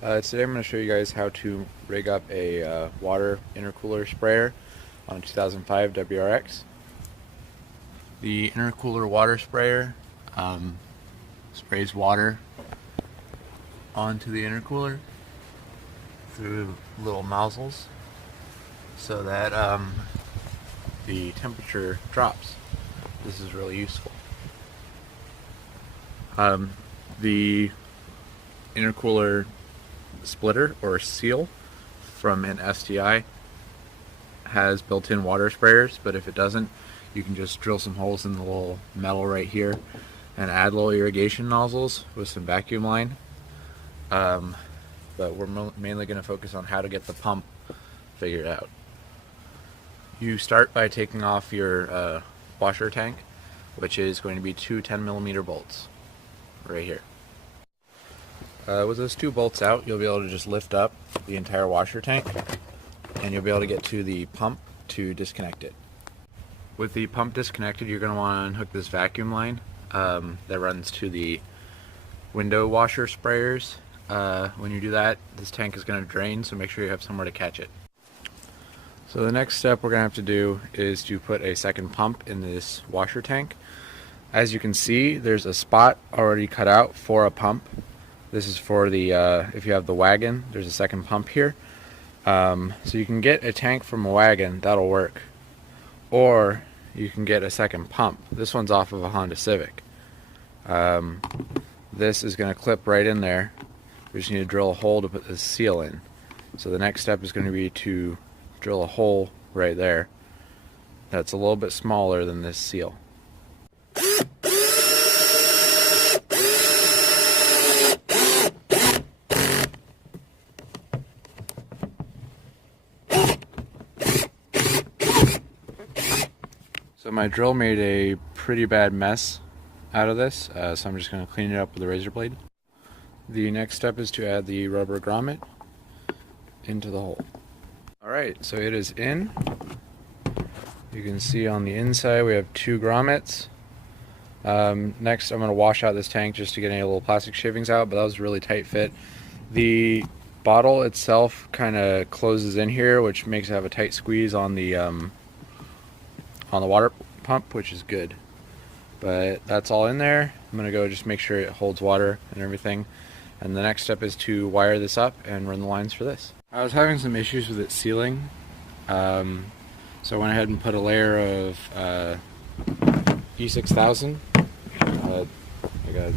Today I'm going to show you guys how to rig up a water intercooler sprayer on a 2005 WRX. The intercooler water sprayer sprays water onto the intercooler through little nozzles so that the temperature drops. This is really useful. The intercooler splitter or seal from an STI has built-in water sprayers, but if it doesn't, you can just drill some holes in the little metal right here and add little irrigation nozzles with some vacuum line. But we're mainly going to focus on how to get the pump figured out. You start by taking off your washer tank, which is going to be two 10mm bolts right here. With those two bolts out, you'll be able to just lift up the entire washer tank and you'll be able to get to the pump to disconnect it. With the pump disconnected, you're going to want to unhook this vacuum line that runs to the window washer sprayers. When you do that, this tank is going to drain, so make sure you have somewhere to catch it. So the next step we're going to have to do is to put a second pump in this washer tank. As you can see, there's a spot already cut out for a pump. This is for the, if you have the wagon, there's a second pump here. So you can get a tank from a wagon, that'll work. Or you can get a second pump. This one's off of a Honda Civic. This is going to clip right in there. We just need to drill a hole to put this seal in. So the next step is going to be to drill a hole right there. That's a little bit smaller than this seal. So my drill made a pretty bad mess out of this, so I'm just going to clean it up with a razor blade. The next step is to add the rubber grommet into the hole. Alright, so it is in. You can see on the inside we have two grommets. Next I'm going to wash out this tank just to get any little plastic shavings out, but that was a really tight fit. The bottle itself kind of closes in here, which makes it have a tight squeeze on the water pump, which is good. But that's all in there. I'm gonna go just make sure it holds water and everything. And the next step is to wire this up and run the lines for this. I was having some issues with it sealing, so I went ahead and put a layer of E6000, like a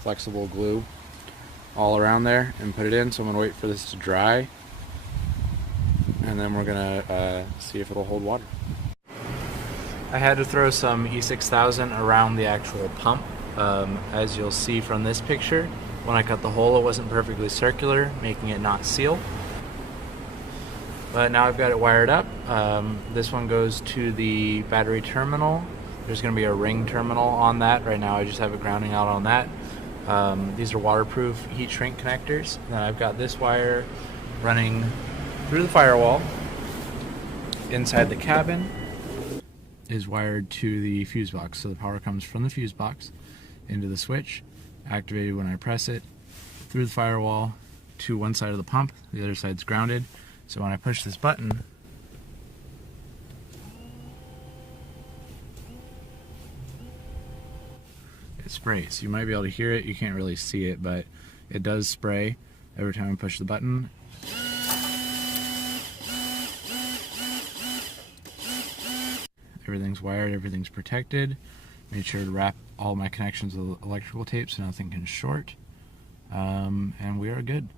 flexible glue, all around there, and put it in. So I'm gonna wait for this to dry, and then we're gonna see if it'll hold water. I had to throw some E6000 around the actual pump. As you'll see from this picture, when I cut the hole it wasn't perfectly circular, making it not seal. But now I've got it wired up. This one goes to the battery terminal. There's going to be a ring terminal on that. Right now I just have it grounding out on that. These are waterproof heat shrink connectors. And then I've got this wire running through the firewall inside the cabin. Is wired to the fuse box, so the power comes from the fuse box into the switch, activated when I press it, through the firewall to one side of the pump, the other side's grounded. So when I push this button, it sprays. You might be able to hear it, you can't really see it, but it does spray every time I push the button. Everything's wired, everything's protected. Made sure to wrap all my connections with electrical tape so nothing can short. And we are good.